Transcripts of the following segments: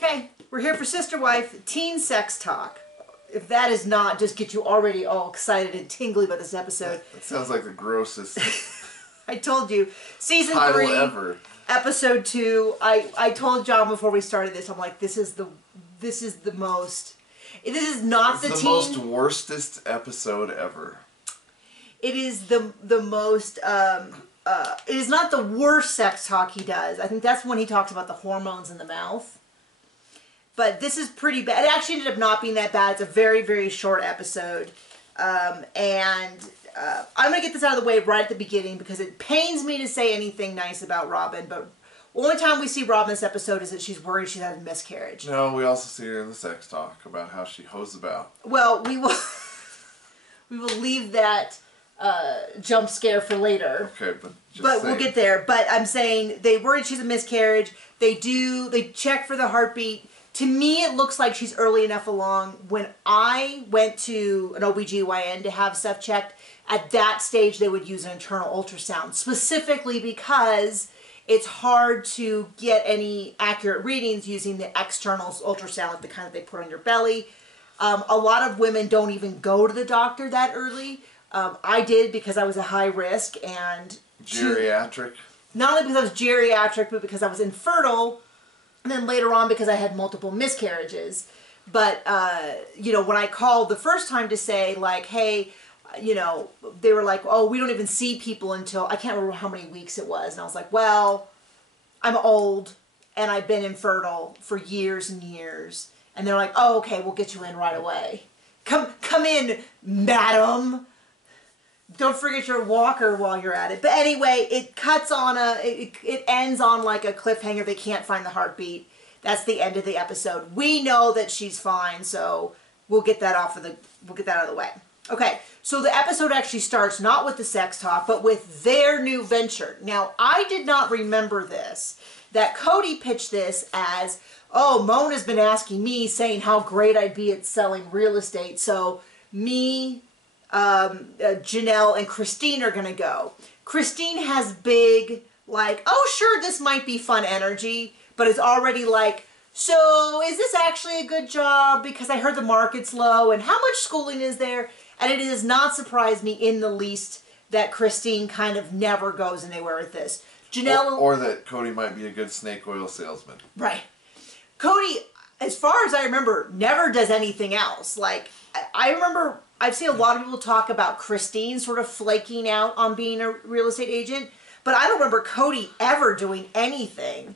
Okay, we're here for Sister Wife, teen sex talk. If that is not just get you already all excited and tingly about this episode. That sounds like the grossest I told you. Season title 3, ever. Episode 2. I told John before we started this, I'm like, this is the most... This is not it's the most worstest episode ever. It is the most... it is not the worst sex talk he does. I think that's when he talks about the hormones in the mouth. But this is pretty bad. It actually ended up not being that bad. It's a very, very short episode. I'm going to get this out of the way right at the beginning because it pains me to say anything nice about Robin. But the only time we see Robin this episode is that she's worried she's had a miscarriage. No, we also see her in the sex talk about how she hoes about. Well, we will leave that jump scare for later. Okay, but we'll get there. But I'm saying they worried she's a miscarriage. They check for the heartbeat. To me, it looks like she's early enough along. When I went to an OBGYN to have stuff checked, at that stage they would use an internal ultrasound, specifically because it's hard to get any accurate readings using the external ultrasound, like the kind that they put on your belly. A lot of women don't even go to the doctor that early. I did because I was a high risk and... Geriatric? Not only because I was geriatric, but because I was infertile. And then later on, because I had multiple miscarriages. But, you know, when I called the first time to say, like, hey, you know, they were like, oh, we don't even see people until, I can't remember how many weeks it was. And I was like, well, I'm old and I've been infertile for years and years. And they're like, oh, okay, we'll get you in right away. Come in, madam. Don't forget your walker while you're at it. But anyway, it cuts on it ends on like a cliffhanger. They can't find the heartbeat. That's the end of the episode. We know that she's fine, so we'll get that out of the way. Okay, so the episode actually starts not with the sex talk, but with their new venture. Now, I did not remember this, that Cody pitched this as, oh, Mona's been asking me, saying how great I'd be at selling real estate, so me... Janelle and Christine are gonna go. Christine has big, like, oh sure, this might be fun energy, but it's already like, so is this actually a good job? Because I heard the market's low, and how much schooling is there? And it does not surprise me in the least that Christine kind of never goes anywhere with this. Janelle... Or that Cody might be a good snake oil salesman. Right. Cody, as far as I remember, never does anything else. Like, I remember... I've seen a lot of people talk about Christine sort of flaking out on being a real estate agent, but I don't remember Cody ever doing anything.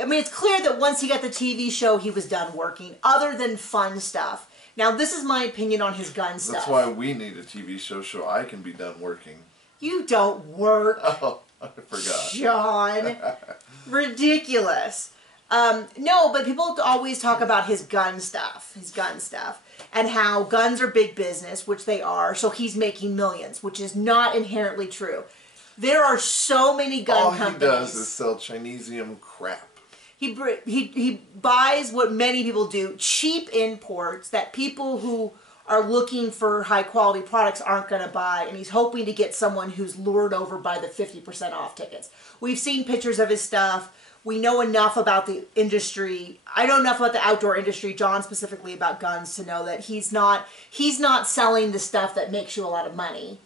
I mean, it's clear that once he got the TV show, he was done working, other than fun stuff. Now, this is my opinion on his gun stuff. That's why we need a TV show so I can be done working. You don't work. Oh, I forgot. John. Ridiculous. No, but people always talk about his gun stuff, and how guns are big business, which they are, so he's making millions, which is not inherently true. There are so many gun companies. All he does is sell Chinesium crap. He buys what many people do, cheap imports that people who are looking for high quality products aren't going to buy, and he's hoping to get someone who's lured over by the 50% off tickets. We've seen pictures of his stuff. We know enough about the industry. I know enough about the outdoor industry, John specifically about guns, to know that he's not selling the stuff that makes you a lot of money.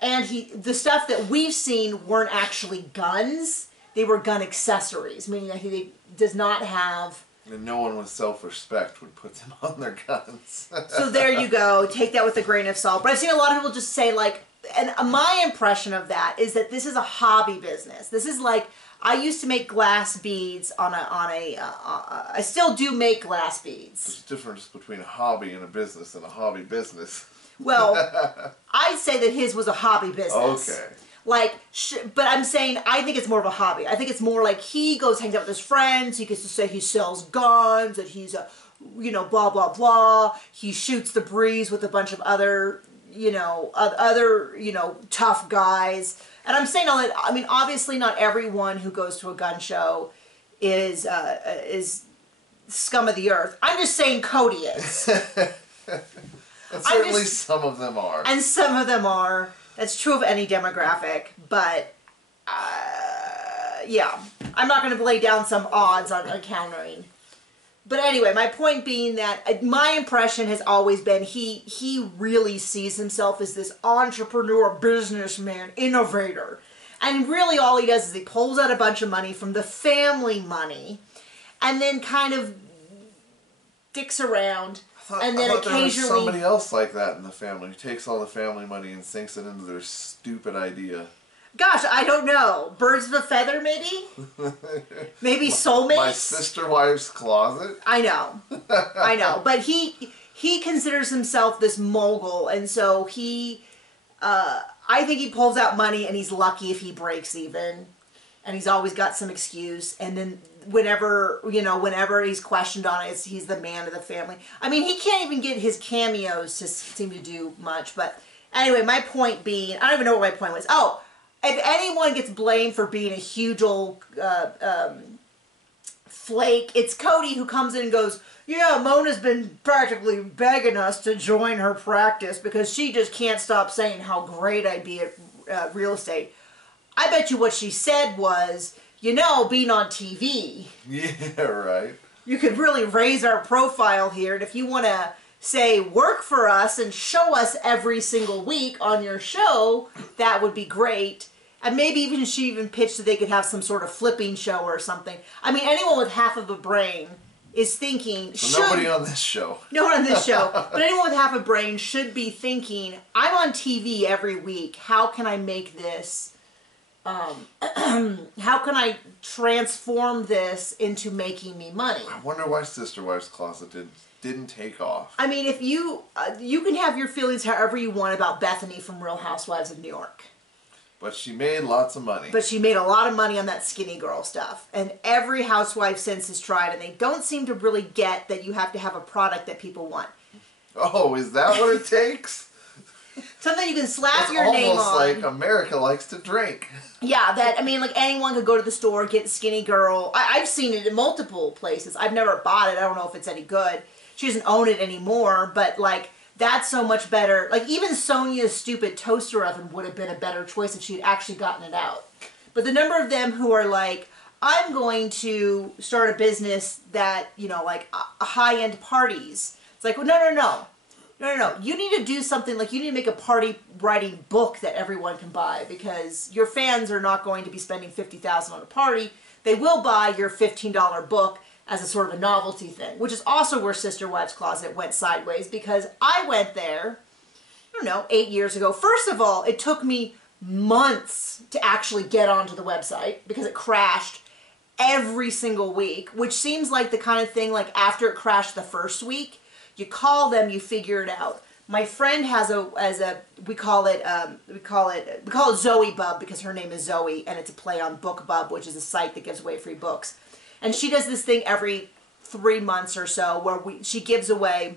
And the stuff that we've seen weren't actually guns. They were gun accessories, meaning that he does not have... And no one with self-respect would put them on their guns. So there you go. Take that with a grain of salt. But I've seen a lot of people just say, like, and my impression of that is that this is a hobby business. This is like... I used to make glass beads I still do make glass beads. There's a difference between a hobby and a business and a hobby business. Well, I'd say that his was a hobby business. Okay. Like, but I'm saying I think it's more of a hobby. I think it's more like he goes hangs out with his friends. He gets to say he sells guns, that he's a, you know, blah, blah, blah. He shoots the breeze with a bunch of other, you know, tough guys. And I'm saying all that, I mean, obviously not everyone who goes to a gun show is scum of the earth. I'm just saying Cody is. And certainly some of them are. And some of them are. That's true of any demographic. But, yeah. I'm not going to lay down some odds on countering. But anyway, my point being that my impression has always been he really sees himself as this entrepreneur, businessman, innovator. And really all he does is he pulls out a bunch of money from the family money and then kind of dicks around. And then I thought occasionally there was somebody else like that in the family who takes all the family money and sinks it into their stupid idea. Gosh, I don't know. Birds of a feather, maybe? Maybe soulmates? My sister wife's closet? I know. I know. But he considers himself this mogul, and so I think he pulls out money and he's lucky if he breaks even. And he's always got some excuse. And then whenever he's questioned on it, he's the man of the family. I mean, he can't even get his cameos to seem to do much. But anyway, my point being, I don't even know what my point was. Oh, if anyone gets blamed for being a huge old flake, it's Cody, who comes in and goes, yeah, Mona's been practically begging us to join her practice because she just can't stop saying how great I'd be at real estate. I bet you what she said was, being on TV. Yeah, right. You could really raise our profile here, and if you want to, say, work for us and show us every single week on your show, that would be great. And maybe she even pitched that they could have some sort of flipping show or something. I mean, anyone with half of a brain is thinking... So nobody on this show. No one on this show. But anyone with half a brain should be thinking, I'm on TV every week. How can I make this... how can I transform this into making me money? I wonder why Sister Wife's Closet didn't take off. I mean, if you can have your feelings however you want about Bethany from Real Housewives of New York. But she made lots of money. But she made a lot of money on that skinny girl stuff. And every housewife since has tried, and they don't seem to really get that you have to have a product that people want. Oh, is that what it takes? Something you can slap your name on. It's almost like America likes to drink. Yeah, like anyone could go to the store, get skinny girl. I've seen it in multiple places. I've never bought it. I don't know if it's any good. She doesn't own it anymore, but like that's so much better. Like even Sonia's stupid toaster oven would have been a better choice if she had actually gotten it out. But the number of them who are like, I'm going to start a business that, like high-end parties. It's like, well, no. You need to do something like you need to make a party writing book that everyone can buy because your fans are not going to be spending $50,000 on a party. They will buy your $15 book as a sort of a novelty thing, which is also where Sister Wives Closet went sideways because I went there, 8 years ago. First of all, it took me months to actually get onto the website because it crashed every single week, which seems like the kind of thing like after it crashed the first week, you call them, you figure it out. My friend has we call it Zoe Bub because her name is Zoe and it's a play on Book Bub, which is a site that gives away free books. And she does this thing every 3 months or so where she gives away,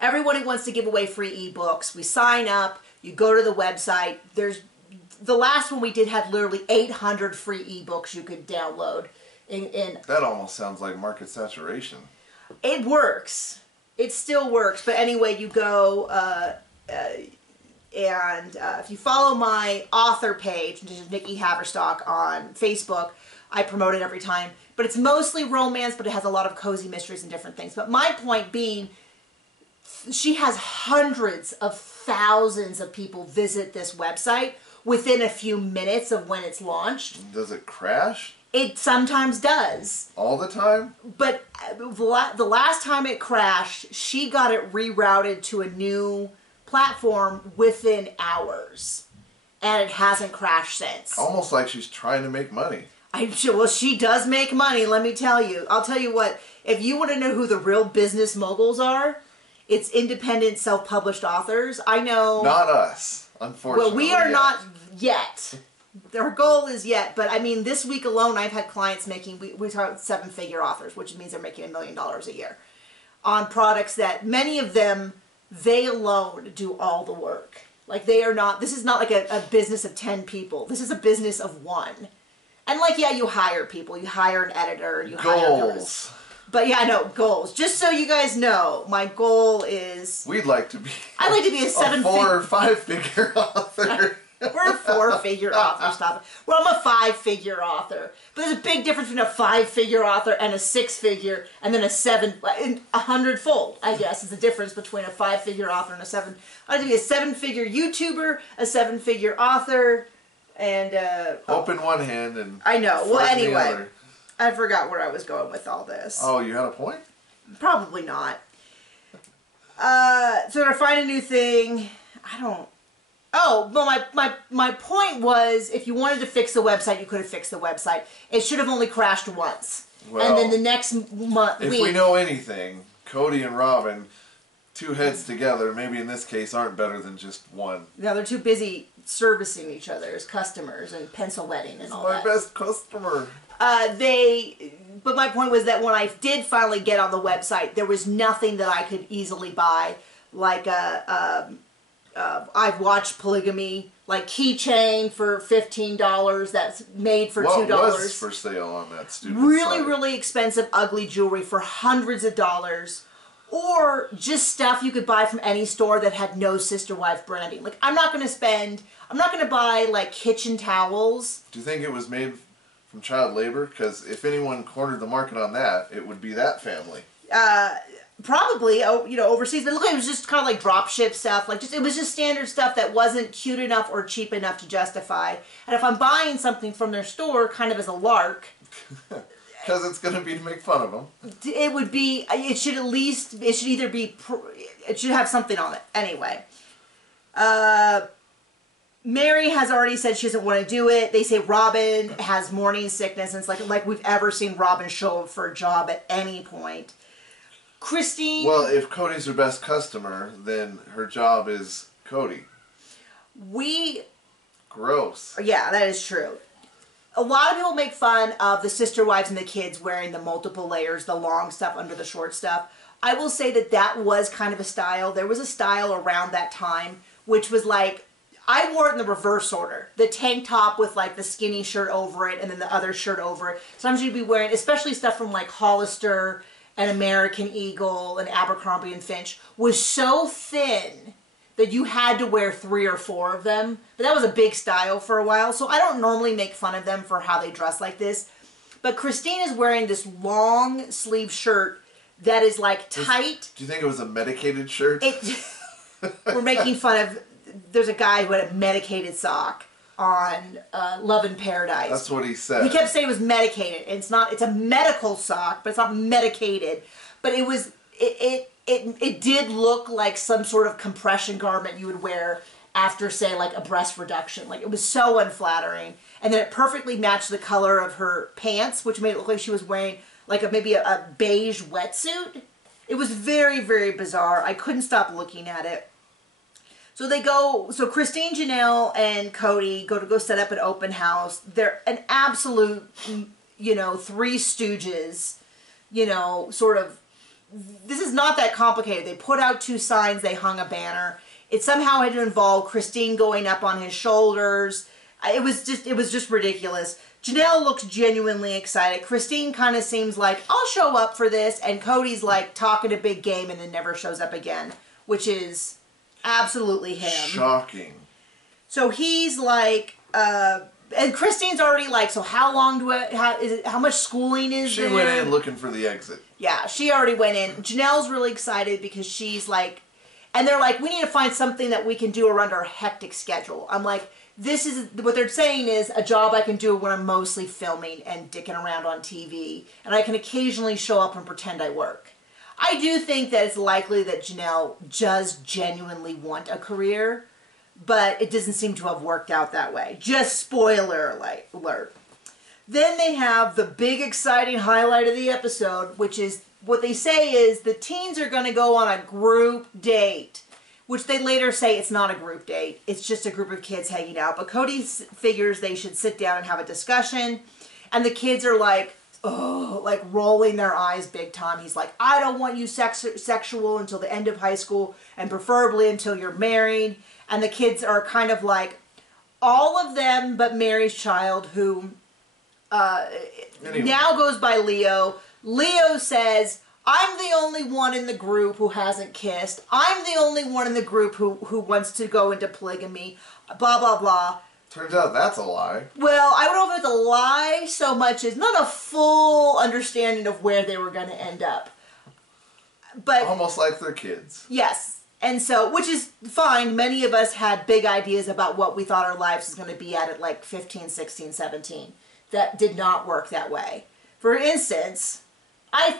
everyone who wants to give away free ebooks, we sign up, you go to the website, the last one we did had literally 800 free ebooks you could download. That almost sounds like market saturation. It works. It still works, but anyway, you go and if you follow my author page, which is Nikki Haverstock on Facebook, I promote it every time. But it's mostly romance, but it has a lot of cozy mysteries and different things. But my point being, she has hundreds of thousands of people visit this website within a few minutes of when it's launched. Does it crash? It sometimes does. All the time? But the last time it crashed, she got it rerouted to a new platform within hours. And it hasn't crashed since. Almost like she's trying to make money. Well, she does make money, let me tell you. I'll tell you what, if you want to know who the real business moguls are, it's independent self-published authors. I know... Not us, unfortunately. Well, we are not yet. Our goal is yet, but I mean, this week alone, I've had clients making, we talk 7-figure authors, which means they're making $1 million a year on products that many of them, they alone do all the work. Like they are not, this is not like a business of 10 people. This is a business of 1. And like, yeah, you hire people, you hire an editor, you hire goals. But yeah, I know, goals. Just so you guys know, my goal is... We'd like to be... I'd like to be a 4 or 5 figure author. We're a 4-figure author, stop it. Well, I'm a 5-figure author. But there's a big difference between a 5-figure author and a 6-figure, and then a 100-fold, I guess, is the difference between a 5-figure author and a 7. I'd like to be a 7-figure YouTuber, a 7-figure author, and hope in one hand and I know. Well, in the anyway, other. I forgot where I was going with all this. Oh, you had a point? Probably not. So to find a new thing, I don't. Oh, well, my point was, if you wanted to fix the website, you could have fixed the website. It should have only crashed once, Well, and then the next if we know anything, Cody and Robin, 2 heads together, maybe in this case, aren't better than just one. No, they're too busy servicing each other as customers and pencil wetting and all that. My best customer. But my point was that when I did finally get on the website, there was nothing that I could easily buy, like I've watched polygamy, like keychain for $15 that's made for $2. What was for sale on that stupid Really, site? really expensive, ugly jewelry for hundreds of dollars. Or just stuff you could buy from any store that had no sister wife branding. Like, I'm not going to buy, like, kitchen towels. Do you think it was made from child labor? Because if anyone cornered the market on that, it would be that family. Probably, overseas, but it looked like it was just kind of like drop ship stuff. Like, it was just standard stuff that wasn't cute enough or cheap enough to justify. And if I'm buying something from their store, kind of as a lark, because it's going to be to make fun of them. it would be. It should either be. It should have something on it. Anyway, Mary has already said she doesn't want to do it. They say Robin has morning sickness, and it's like we've ever seen Robin show up for a job at any point. Christine. Well, if Cody's her best customer, then her job is Cody. Gross. Yeah, that is true. A lot of people make fun of the sister wives and the kids wearing the multiple layers, the long stuff under the short stuff. I will say that was kind of a style. There was a style around that time, which was like, I wore it in the reverse order. The tank top with like the skinny shirt over it and then the other shirt over it. Sometimes you'd be wearing, especially stuff from like Hollister and American Eagle and Abercrombie and Finch, was so thin that you had to wear 3 or 4 of them. But that was a big style for a while, so I don't normally make fun of them for how they dress like this. But Christine is wearing this long sleeve shirt that is like tight. Do you think it was a medicated shirt? We're making fun of, there's a guy who had a medicated sock on Love in Paradise. That's what he said. He kept saying it was medicated. It's not. It's a medical sock, but it's not medicated. But it was. It did look like some sort of compression garment you would wear after, say, like a breast reduction. Like, it was so unflattering. And then it perfectly matched the color of her pants, which made it look like she was wearing like maybe a beige wetsuit. It was very, very bizarre. I couldn't stop looking at it. So Christine, Janelle, and Cody go set up an open house. They're an absolute, 3 stooges, sort of. This is not that complicated. They put out 2 signs, they hung a banner. It somehow had to involve Christine going up on his shoulders. It was just ridiculous. Janelle looks genuinely excited. Christine kind of seems like, I'll show up for this, and Cody's like talking a big game and then never shows up again, which is absolutely him. Shocking. So he's like, and Christine's already like, so how long how much schooling is there? She went in looking for the exit. Yeah, she already went in. Janelle's really excited because she's like, and they're like, we need to find something that we can do around our hectic schedule. I'm like, this is, what they're saying is a job I can do when I'm mostly filming and dicking around on TV, and I can occasionally show up and pretend I work. I do think that it's likely that Janelle does genuinely want a career, but it doesn't seem to have worked out that way. Just spoiler alert. Then they have the big exciting highlight of the episode, which is what they say is the teens are going to go on a group date, which they later say it's not a group date. It's just a group of kids hanging out. But Cody figures they should sit down and have a discussion, and the kids are like, oh, like rolling their eyes big time. He's like, I don't want you sexual until the end of high school, and preferably until you're married. And the kids are kind of like, all of them but Mary's child, who now goes by Leo. Leo says, I'm the only one in the group who hasn't kissed. I'm the only one in the group who wants to go into polygamy. blah, blah, blah. Turns out that's a lie. Well, I don't know if it's a lie so much as not a full understanding of where they were going to end up. But almost like their kids. Yes. And so, which is fine. Many of us had big ideas about what we thought our lives was going to be at like 15, 16, 17. That did not work that way. For instance, I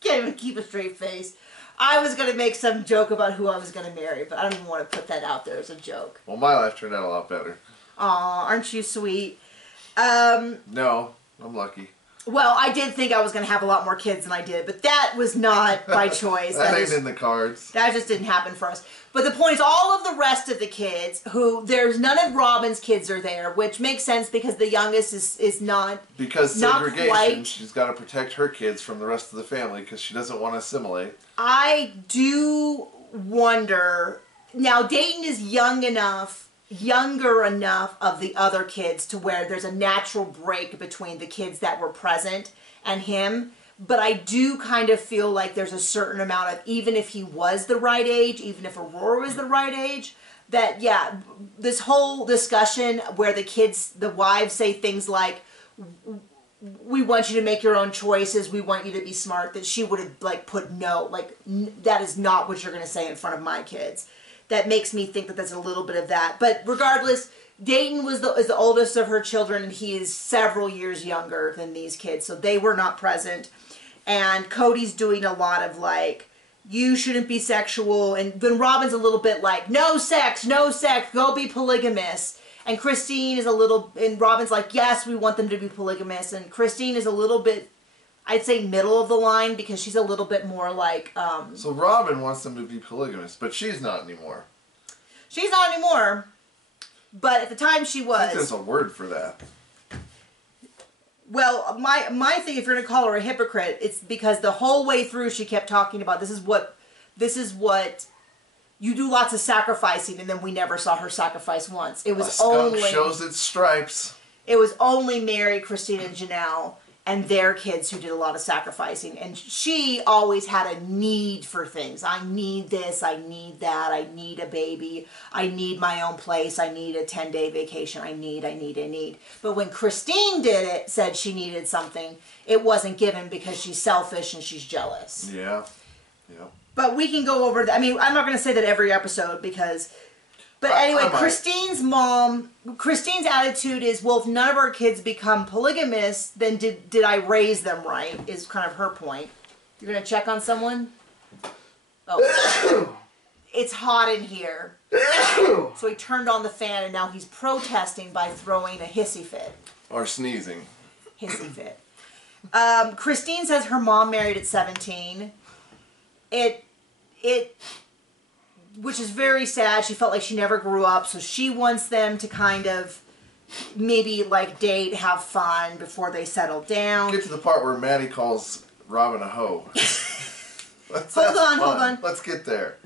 can't even keep a straight face. I was going to make some joke about who I was going to marry, but I don't even want to put that out there as a joke. Well, my life turned out a lot better. Aw, aren't you sweet? No, I'm lucky. Well, I did think I was going to have a lot more kids than I did, but that was not by choice. that ain't in the cards. That just didn't happen for us. But the point is, all of the rest of the kids, there's none of Robin's kids are there, which makes sense because the youngest is not. Because segregation, not quite. She's got to protect her kids from the rest of the family because she doesn't want to assimilate. I do wonder, now Dayton is younger enough of the other kids to where there's a natural break between the kids that were present and him. But I do kind of feel like there's a certain amount of, even if he was the right age, even if Aurora was the right age, that, yeah, this whole discussion where the wives say things like, we want you to make your own choices, we want you to be smart, that she would have, like, put no, like, that is not what you're going to say in front of my kids. That makes me think that there's a little bit of that. But regardless, Dayton is the oldest of her children, and he is several years younger than these kids, so they were not present. And Cody's doing a lot of, like, you shouldn't be sexual, and then Robin's a little bit like, no sex, go be polygamous. And Christine is and Robin's like, yes, we want them to be polygamous, and Christine is a little bit, I'd say middle of the line, because she's a little bit more like... So Robin wants them to be polygamous, but she's not anymore. She's not anymore, but at the time she was. I think there's a word for that. Well, my thing, if you're going to call her a hypocrite, it's because the whole way through she kept talking about this is what you do, lots of sacrificing, and then we never saw her sacrifice once. It was only shows its stripes. It was only Mary, Christine, and Janelle and their kids who did a lot of sacrificing. And she always had a need for things. I need this, I need that, I need a baby, I need my own place, I need a 10-day vacation, I need. But when Christine said she needed something, it wasn't given because she's selfish and she's jealous. Yeah. Yeah. But we can go over that. I mean, I'm not going to say that every episode because... But anyway, Christine's attitude is, well, if none of our kids become polygamous, then did I raise them right, is kind of her point. You're going to check on someone? Oh. It's hot in here. So he turned on the fan and now he's protesting by throwing a hissy fit. Or sneezing. Hissy fit. Christine says her mom married at 17. Which is very sad. She felt like she never grew up, so she wants them to kind of maybe like date, have fun before they settle down. Get to the part where Maddie calls Robin a hoe. Hold on. Let's get there.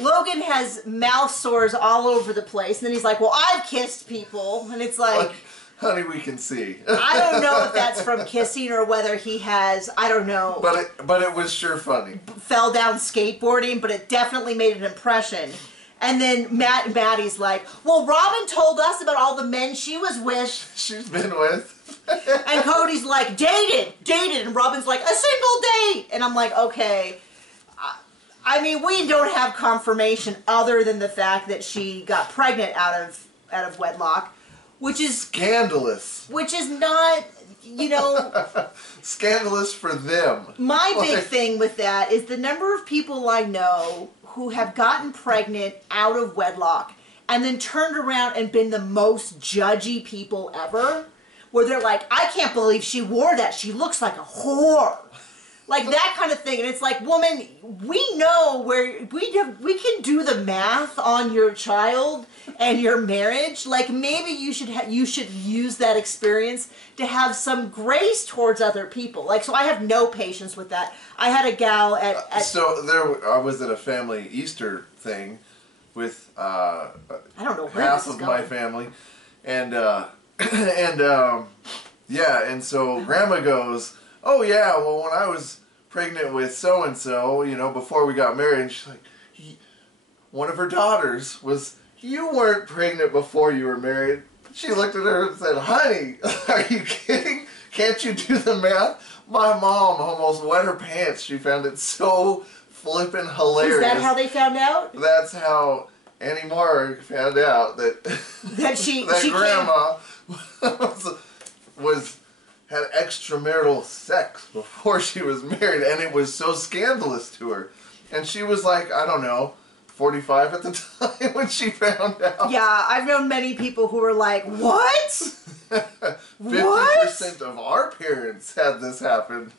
Logan has mouth sores all over the place, and then he's like, well, I've kissed people, and it's like... Honey, we can see. I don't know if that's from kissing or whether he has, I don't know. But it was sure funny. Fell down skateboarding, but it definitely made an impression. And then Maddie's like, well, Robin told us about all the men she's been with. And Cody's like, dated. And Robin's like, a single date. And I'm like, okay. I mean, we don't have confirmation other than the fact that she got pregnant out of wedlock. Which is scandalous. Which is not, scandalous for them. My big thing with that is the number of people I know who have gotten pregnant out of wedlock and then turned around and been the most judgy people ever. Where they're like, I can't believe she wore that. She looks like a whore. Like that kind of thing. And it's like, woman, we know where we can do the math on your child and your marriage. Like maybe you should use that experience to have some grace towards other people. Like, so I have no patience with that. I had a gal I was at a family Easter thing with I don't know where half of my family, and so Grandma goes, oh yeah, well when I was pregnant with so-and-so, before we got married, and she's like, one of her daughters was, you weren't pregnant before you were married. She looked at her and said, honey, are you kidding? Can't you do the math? My mom almost wet her pants. She found it so flippin' hilarious. Is that how they found out? That's how Annie Marg found out that that grandma had extramarital sex before she was married, and it was so scandalous to her. And she was like, I don't know, 45 at the time when she found out. Yeah, I've known many people who were like, what? 50% of our parents had this happen.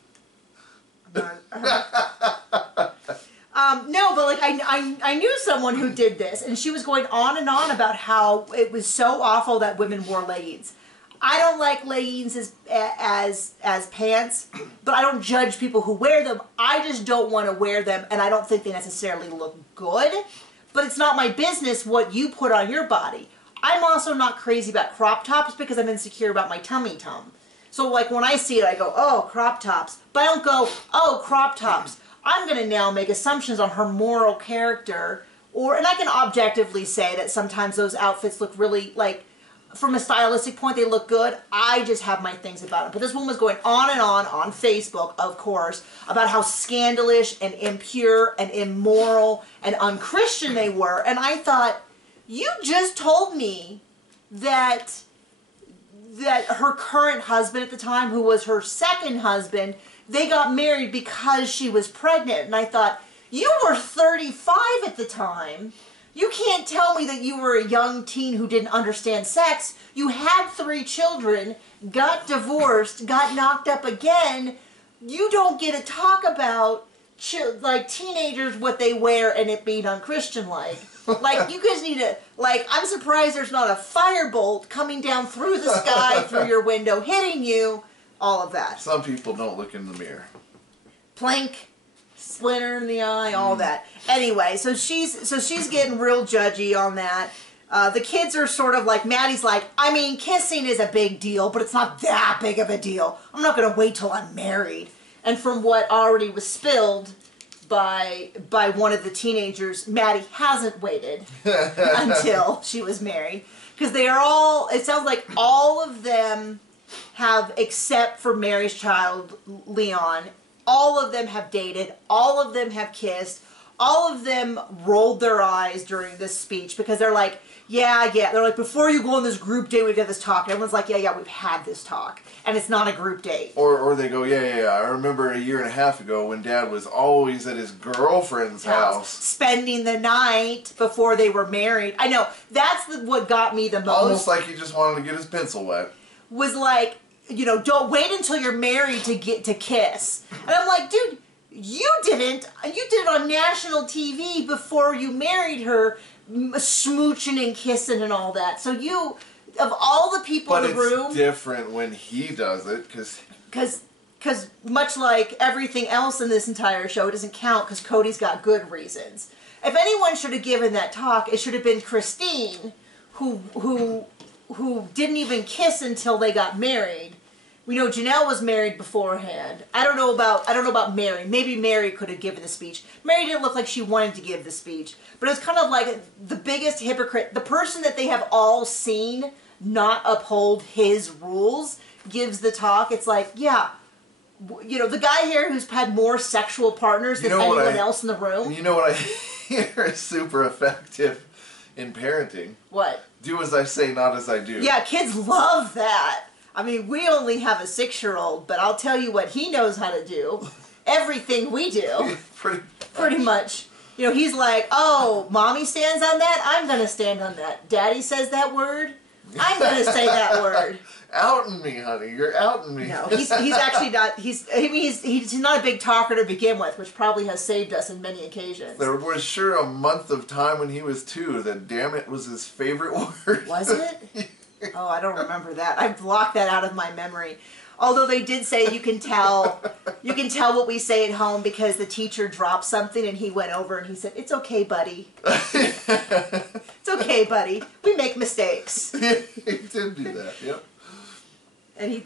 No, but like I knew someone who did this, and she was going on and on about how it was so awful that women wore leggings. I don't like leggings as pants, but I don't judge people who wear them. I just don't want to wear them, and I don't think they necessarily look good. But it's not my business what you put on your body. I'm also not crazy about crop tops because I'm insecure about my tummy tum. So like when I see it, I go, oh, crop tops. But I don't go, oh, crop tops. I'm going to now make assumptions on her moral character, and I can objectively say that sometimes those outfits look really, like, from a stylistic point, they look good. I just have my things about them. But this woman was going on and on Facebook, of course, about how scandalous and impure and immoral and unchristian they were. And I thought, you just told me that her current husband at the time, who was her second husband, they got married because she was pregnant. And I thought, you were 35 at the time. You can't tell me that you were a young teen who didn't understand sex. You had 3 children, got divorced, got knocked up again. You don't get to talk about like teenagers, what they wear, and it being unchristian-like. Like, you guys need to, like, I'm surprised there's not a firebolt coming down through the sky, through your window, hitting you. All of that. Some people don't look in the mirror. Plank, splinter in the eye, all that. Anyway, so she's getting real judgy on that. The kids are sort of like, Maddie's like, I mean, kissing is a big deal, but it's not that big of a deal. I'm not going to wait till I'm married. And from what already was spilled by one of the teenagers, Maddie hasn't waited until she was married. Because they are all, it sounds like all of them have, except for Mary's child, Leon, all of them have dated, all of them have kissed, all of them rolled their eyes during this speech because they're like, yeah, they're like, before you go on this group date, we've got this talk. And everyone's like, yeah, we've had this talk. And it's not a group date. Or they go, yeah, I remember a year and a half ago when Dad was always at his girlfriend's house. Spending the night before they were married. I know, that's what got me the most. Almost like he just wanted to get his pencil wet. Was like, you know, don't wait until you're married to get to kiss. And I'm like, dude, you didn't. You did it on national TV before you married her, smooching and kissing and all that. So you, of all the people in the room... But it's different when he does it, Because much like everything else in this entire show, it doesn't count because Cody's got good reasons. If anyone should have given that talk, it should have been Christine, who didn't even kiss until they got married. We know Janelle was married beforehand. I don't know about Mary. Maybe Mary could have given the speech. Mary didn't look like she wanted to give the speech. But it was kind of like the biggest hypocrite. The person that they have all seen not uphold his rules gives the talk. It's like, yeah, you know, the guy here who's had more sexual partners than anyone else in the room. You know what I hear is super effective in parenting? What? Do as I say, not as I do. Yeah, kids love that. I mean, we only have a 6-year-old, but I'll tell you what he knows how to do. Everything we do. Pretty much. You know, he's like, oh, mommy stands on that? I'm going to stand on that. Daddy says that word? I'm going to say that word. Outing me, honey. You're outing me. No, he's actually not. He's not a big talker to begin with, which probably has saved us in many occasions. There was sure a month of time when he was 2 that damn it was his favorite word. Was it? Oh, I don't remember that. I blocked that out of my memory. Although they did say you can tell what we say at home because the teacher dropped something and he went over and he said, "It's okay, buddy. It's okay, buddy. We make mistakes." He did do that. Yep. And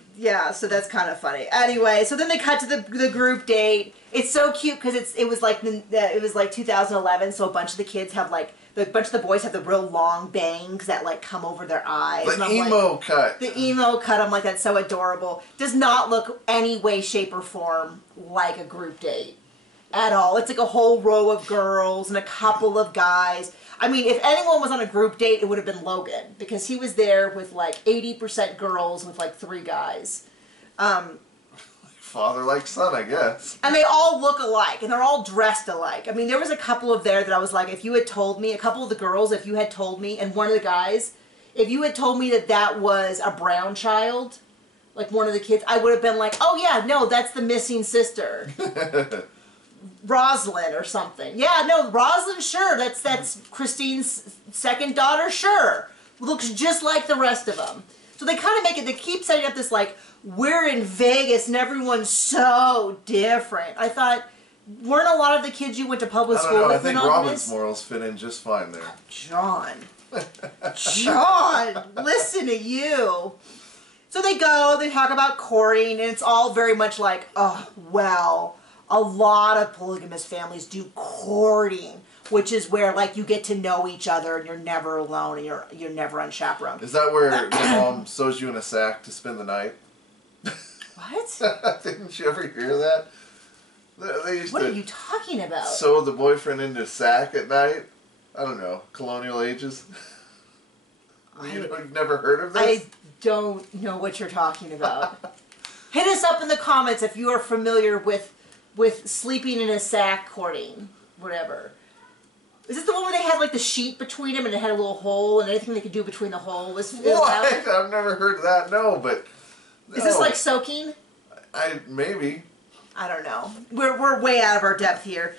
so that's kind of funny. Anyway, so then they cut to the group date. It's so cute because it was like 2011, so a bunch of the kids have like the bunch of the boys have the real long bangs that like come over their eyes. The emo cut. The emo cut. I'm like, that's so adorable. Does not look any way, shape, or form like a group date at all. It's like a whole row of girls and a couple of guys. I mean, if anyone was on a group date, it would have been Logan, because he was there with like 80% girls with like 3 guys. Father like son, I guess. And they all look alike, and they're all dressed alike. I mean, there was a couple of there that I was like, if you had told me, a couple of the girls, if you had told me, and one of the guys, if you had told me that that was a brown child, like one of the kids, I would have been like, oh yeah, no, that's the missing sister. Rosalind or something. Yeah, no, Rosalind, sure. That's Christine's second daughter, sure. Looks just like the rest of them. So they kind of make it, they keep setting up this like, we're in Vegas and everyone's so different. I thought, weren't a lot of the kids you went to public school with? I think Robin's morals fit in just fine there. John. John, listen to you. So they go, they talk about courting, and it's all very much like, oh, well, a lot of polygamous families do courting, which is where like you get to know each other and you're never alone and you're never unchaperoned. Is that where your mom sews you in a sack to spend the night? What? Didn't you ever hear that? They used what to are you talking about? sew the boyfriend into a sack at night. I don't know, colonial ages. You've never heard of this? I don't know what you're talking about. Hit us up in the comments if you are familiar with sleeping in a sack courting, whatever. Is this the one where they had like the sheet between them and it had a little hole and anything they could do between the hole was filled out? I've never heard of that. No, but no. Is this like soaking? Maybe. I don't know. We're way out of our depth here,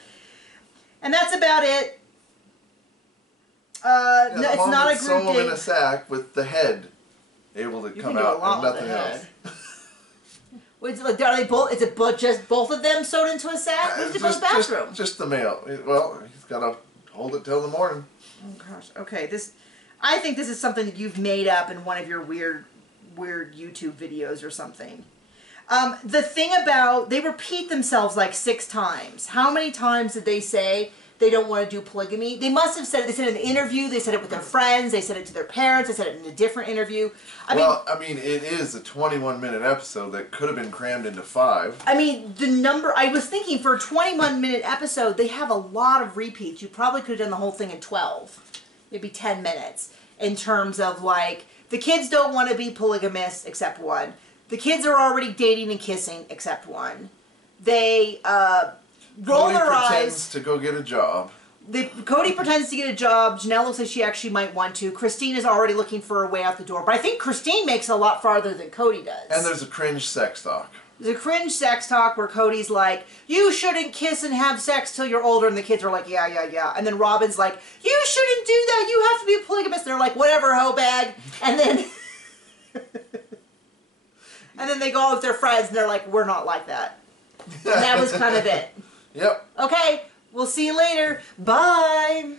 and that's about it. Yeah, no, it's not a group sew them date. in a sack with the head able to come out and nothing else. Wait, are they both? Is it just both of them sewed into a sack? Who's to go to the bathroom? Just the male. Well, he's got to hold it till the morning. Oh gosh. Okay. I think this is something that you've made up in one of your weird YouTube videos or something. The thing about, they repeat themselves like 6 times. How many times did they say they don't want to do polygamy? They must have said it. They said it in an interview. They said it with their friends. They said it to their parents. They said it in a different interview. I mean, it is a 21-minute episode that could have been crammed into 5. I mean, the number, I was thinking for a 21-minute episode, they have a lot of repeats. You probably could have done the whole thing in 12, maybe 10 minutes, in terms of like, the kids don't want to be polygamous except one. The kids are already dating and kissing except one. They roll their eyes. Cody pretends to go get a job. Cody pretends to get a job. Janelle looks like she actually might want to. Christine is already looking for a way out the door. But I think Christine makes it a lot farther than Cody does. And there's a cringe sex talk. There's a cringe sex talk where Cody's like, you shouldn't kiss and have sex till you're older. And the kids are like, yeah, yeah, yeah. And then Robin's like, you shouldn't do that. You have to be a polygamist. And they're like, whatever, hoe bag. And then... and then they go out with their friends and they're like, we're not like that. And that was kind of it. Yep. Okay, we'll see you later. Bye.